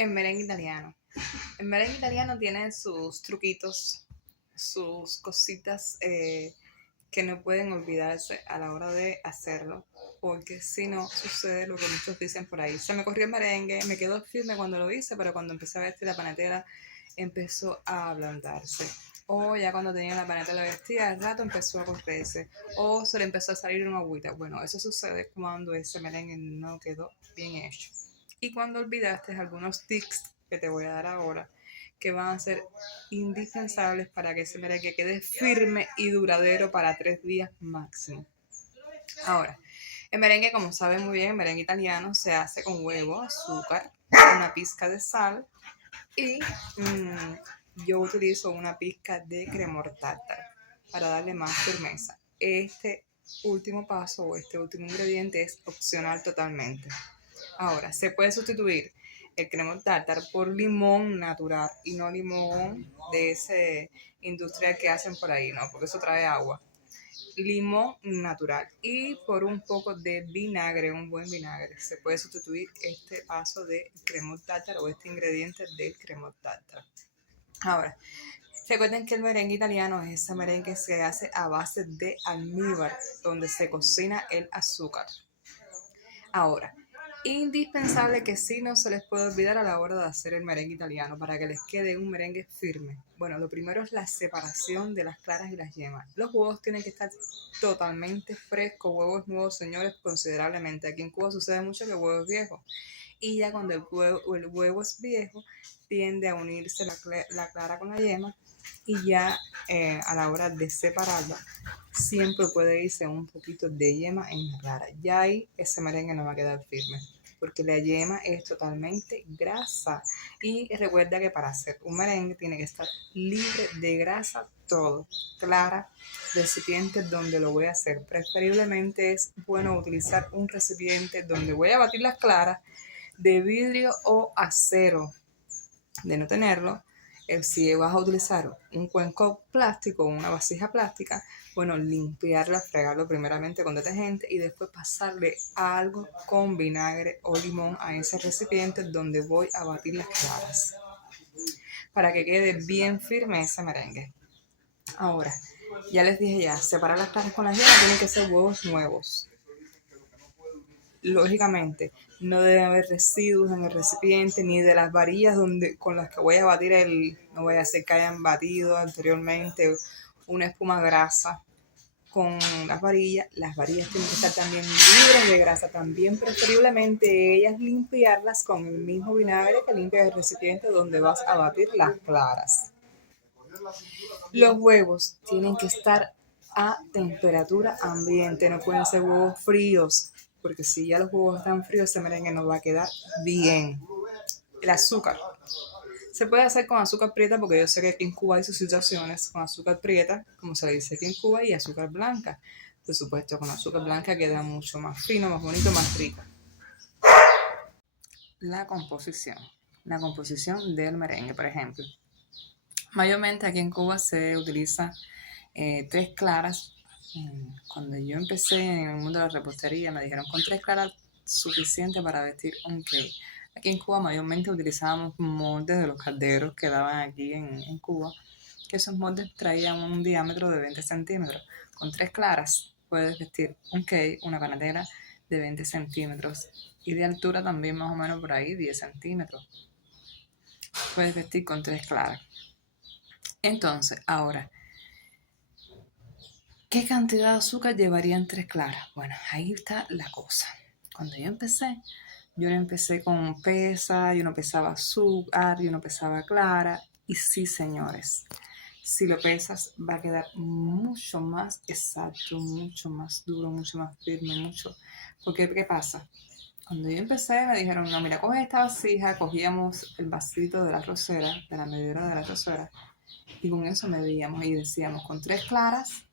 En merengue italiano. El merengue italiano tiene sus truquitos, sus cositas que no pueden olvidarse a la hora de hacerlo, porque si no sucede lo que muchos dicen por ahí. Se me corrió el merengue, me quedó firme cuando lo hice, pero cuando empecé a vestir la panetera empezó a ablandarse. O ya cuando tenía la panetera vestida, al rato empezó a correrse. O se le empezó a salir una agüita. Bueno, eso sucede cuando ese merengue no quedó bien hecho. Y cuando olvidaste algunos tips que te voy a dar ahora, que van a ser indispensables para que ese merengue quede firme y duradero para 3 días máximo. Ahora, el merengue, como saben muy bien, el merengue italiano se hace con huevo, azúcar, una pizca de sal y yo utilizo una pizca de cremor tártaro para darle más firmeza. Este último paso o este último ingrediente es opcional totalmente. Ahora, se puede sustituir el cremor tártaro por limón natural y no limón de ese industrial que hacen por ahí, ¿no? Porque eso trae agua. Limón natural y por un poco de vinagre, un buen vinagre. Se puede sustituir este paso de cremor tártaro o este ingrediente del cremor tártaro. Ahora, recuerden que el merengue italiano es ese merengue que se hace a base de almíbar, donde se cocina el azúcar. Ahora, indispensable que sí no se les puede olvidar a la hora de hacer el merengue italiano para que les quede un merengue firme. Bueno, lo primero es la separación de las claras y las yemas. Los huevos tienen que estar totalmente frescos, huevos nuevos, señores, considerablemente. Aquí en Cuba sucede mucho que el huevo es viejo. Y ya cuando el huevo es viejo, tiende a unirse la clara con la yema y ya a la hora de separarla siempre puede irse un poquito de yema en la clara. Ya ahí ese merengue no va a quedar firme porque la yema es totalmente grasa y recuerda que para hacer un merengue tiene que estar libre de grasa todo, clara, recipiente donde lo voy a hacer. Preferiblemente es bueno utilizar un recipiente donde voy a batir las claras de vidrio o acero. De no tenerlo, si vas a utilizar un cuenco plástico o una vasija plástica, bueno, limpiarla, fregarlo primeramente con detergente y después pasarle algo con vinagre o limón a ese recipiente donde voy a batir las claras para que quede bien firme ese merengue. Ahora, ya les dije ya, separar las claras con las yemas tienen que ser huevos nuevos. Lógicamente, no debe haber residuos en el recipiente ni de las varillas con las que voy a batir no voy a hacer que hayan batido anteriormente una espuma grasa con las varillas. Las varillas tienen que estar también libres de grasa, también preferiblemente ellas limpiarlas con el mismo vinagre que limpia el recipiente donde vas a batir las claras. Los huevos tienen que estar a temperatura ambiente, no pueden ser huevos fríos, porque si ya los huevos están fríos, ese merengue no va a quedar bien. El azúcar. Se puede hacer con azúcar prieta, porque yo sé que aquí en Cuba hay sus situaciones con azúcar prieta, como se le dice aquí en Cuba, y azúcar blanca. Por supuesto, con azúcar blanca queda mucho más fino, más bonito, más rico. La composición. La composición del merengue, por ejemplo. Mayormente aquí en Cuba se utiliza 3 claras. Cuando yo empecé en el mundo de la repostería me dijeron con 3 claras suficiente para vestir un cake. Aquí en Cuba mayormente utilizábamos moldes de los calderos que daban aquí en Cuba, que esos moldes traían un diámetro de 20 centímetros. Con 3 claras puedes vestir un cake, una panetera de 20 centímetros y de altura también más o menos por ahí 10 centímetros. Puedes vestir con 3 claras. Entonces, ahora, ¿qué cantidad de azúcar llevarían 3 claras? Bueno, ahí está la cosa. Cuando yo no empecé con pesa, yo no pesaba azúcar, yo no pesaba clara. Y sí, señores, si lo pesas va a quedar mucho más exacto, mucho más duro, mucho más firme, mucho. Porque, ¿qué pasa? Cuando yo empecé me dijeron, no, mira, coge esta vasija, cogíamos el vasito de la arrocera, de la medidora de la arrocera, y con eso medíamos y decíamos, con 3 claras,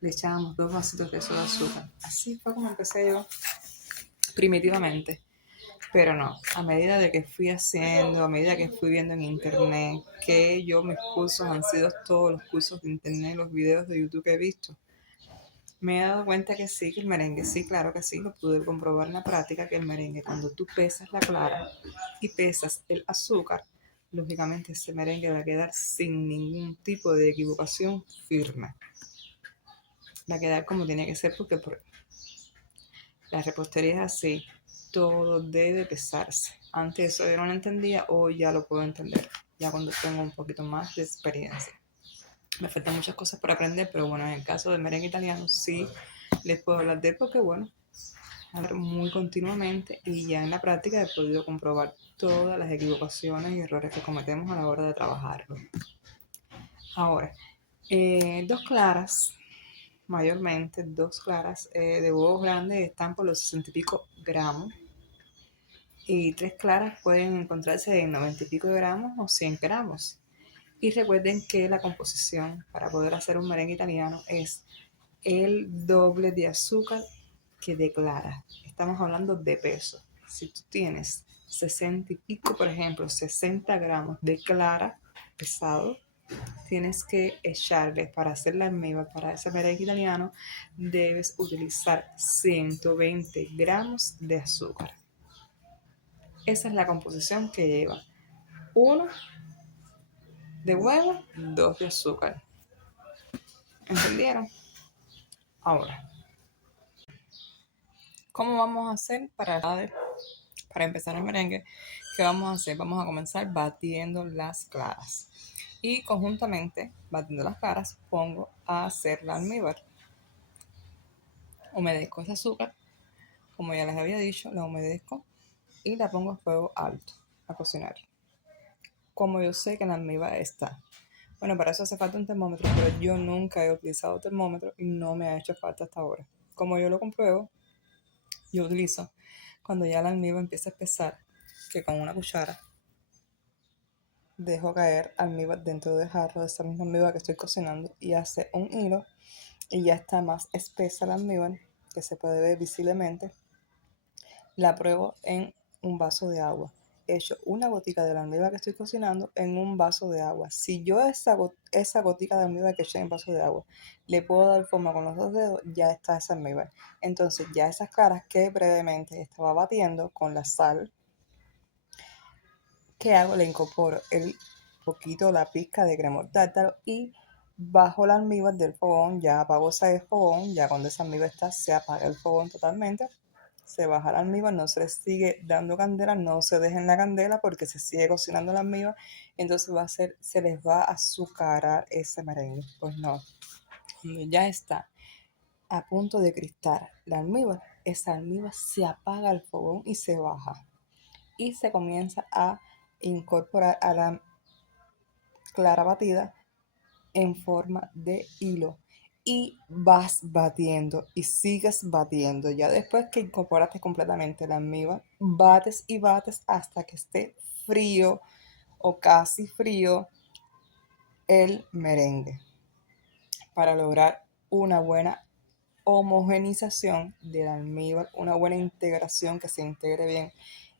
le echábamos 2 vasitos de soda de azúcar. Así fue como empecé yo, primitivamente. Pero no, a medida de que fui haciendo, a medida que fui viendo en internet, que mis cursos han sido todos los cursos de internet, los videos de YouTube que he visto, Me he dado cuenta que sí, que el merengue, sí, claro que sí, lo pude comprobar en la práctica, que el merengue, cuando tú pesas la clara y pesas el azúcar, lógicamente ese merengue va a quedar sin ningún tipo de equivocación firme. Va a quedar como tiene que ser porque la repostería es así, todo debe pesarse. Antes eso yo no lo entendía, hoy ya lo puedo entender, ya cuando tengo un poquito más de experiencia. Me faltan muchas cosas por aprender, pero bueno, en el caso del merengue italiano sí les puedo hablar de él porque bueno, hablar muy continuamente y ya en la práctica he podido comprobar todas las equivocaciones y errores que cometemos a la hora de trabajarlo. Ahora, dos claras, mayormente dos claras de huevos grandes están por los 60 y pico gramos y tres claras pueden encontrarse en 90 y pico gramos o 100 gramos. Y recuerden que la composición para poder hacer un merengue italiano es el doble de azúcar que de clara. Estamos hablando de peso. Si tú tienes 60 y pico, por ejemplo, 60 gramos de clara pesado, tienes que echarle para hacer la almíbar para ese merengue italiano, debes utilizar 120 gramos de azúcar. Esa es la composición que lleva. 1 de huevo, 2 de azúcar. ¿Entendieron? Ahora, ¿cómo vamos a hacer para empezar el merengue? ¿Qué vamos a hacer? Vamos a comenzar batiendo las claras. Y conjuntamente, batiendo las claras, pongo a hacer la almíbar. Humedezco ese azúcar, como ya les había dicho, la humedezco y la pongo a fuego alto a cocinar. Como yo sé que la almíbar está. Bueno, para eso hace falta un termómetro, pero yo nunca he utilizado termómetro y no me ha hecho falta hasta ahora. Como yo lo compruebo, yo utilizo cuando ya la almíbar empieza a espesar, que con una cuchara dejo caer almíbar dentro del jarro de esa misma almíbar que estoy cocinando y hace un hilo y ya está más espesa la almíbar, que se puede ver visiblemente. La pruebo en un vaso de agua. Echo una gotica de la almíbar que estoy cocinando en un vaso de agua. Si yo esa gotica de almíbar que eché en vaso de agua le puedo dar forma con los dos dedos, ya está esa almíbar. Entonces ya esas claras que brevemente estaba batiendo con la sal, ¿qué hago? Le incorporo el poquito, la pizca de cremor tártaro y bajo la almíbar del fogón, ya apago ese fogón, ya cuando esa almíbar está, se apaga el fogón totalmente, se baja la almíbar, no se les sigue dando candela, no se dejen la candela porque se sigue cocinando la almíbar, entonces se les va a azucarar ese merengue. Pues no, cuando ya está a punto de cristar la almíbar, esa almíbar se apaga el fogón y se baja y se comienza a incorporar a la clara batida en forma de hilo y vas batiendo y sigues batiendo. Ya después que incorporaste completamente la almíbar, bates y bates hasta que esté frío o casi frío el merengue para lograr una buena homogenización del almíbar, una buena integración, que se integre bien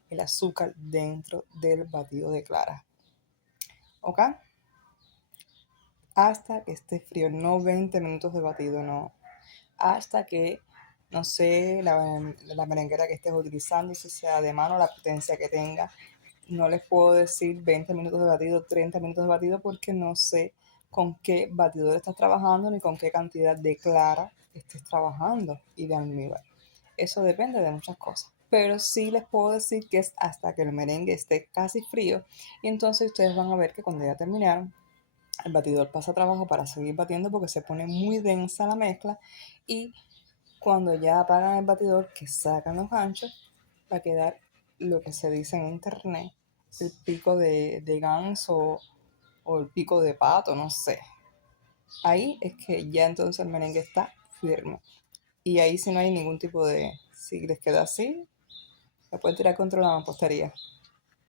el azúcar dentro del batido de clara. ¿Ok? Hasta que esté frío, no 20 minutos de batido, no. Hasta que, no sé, la merenguera que estés utilizando, si sea de mano, la potencia que tenga. No les puedo decir 20 minutos de batido, 30 minutos de batido, porque no sé con qué batidor estás trabajando ni con qué cantidad de clara estés trabajando y de almíbar. Eso depende de muchas cosas. Pero sí les puedo decir que es hasta que el merengue esté casi frío y entonces ustedes van a ver que cuando ya terminaron, el batidor pasa trabajo para seguir batiendo porque se pone muy densa la mezcla y cuando ya apagan el batidor, que sacan los ganchos, va a quedar lo que se dice en internet, el pico de ganso o el pico de pato, no sé. Ahí es que ya entonces el merengue está firme. Y ahí si no hay ningún tipo de, si les queda así, se puede tirar contra la mampostería.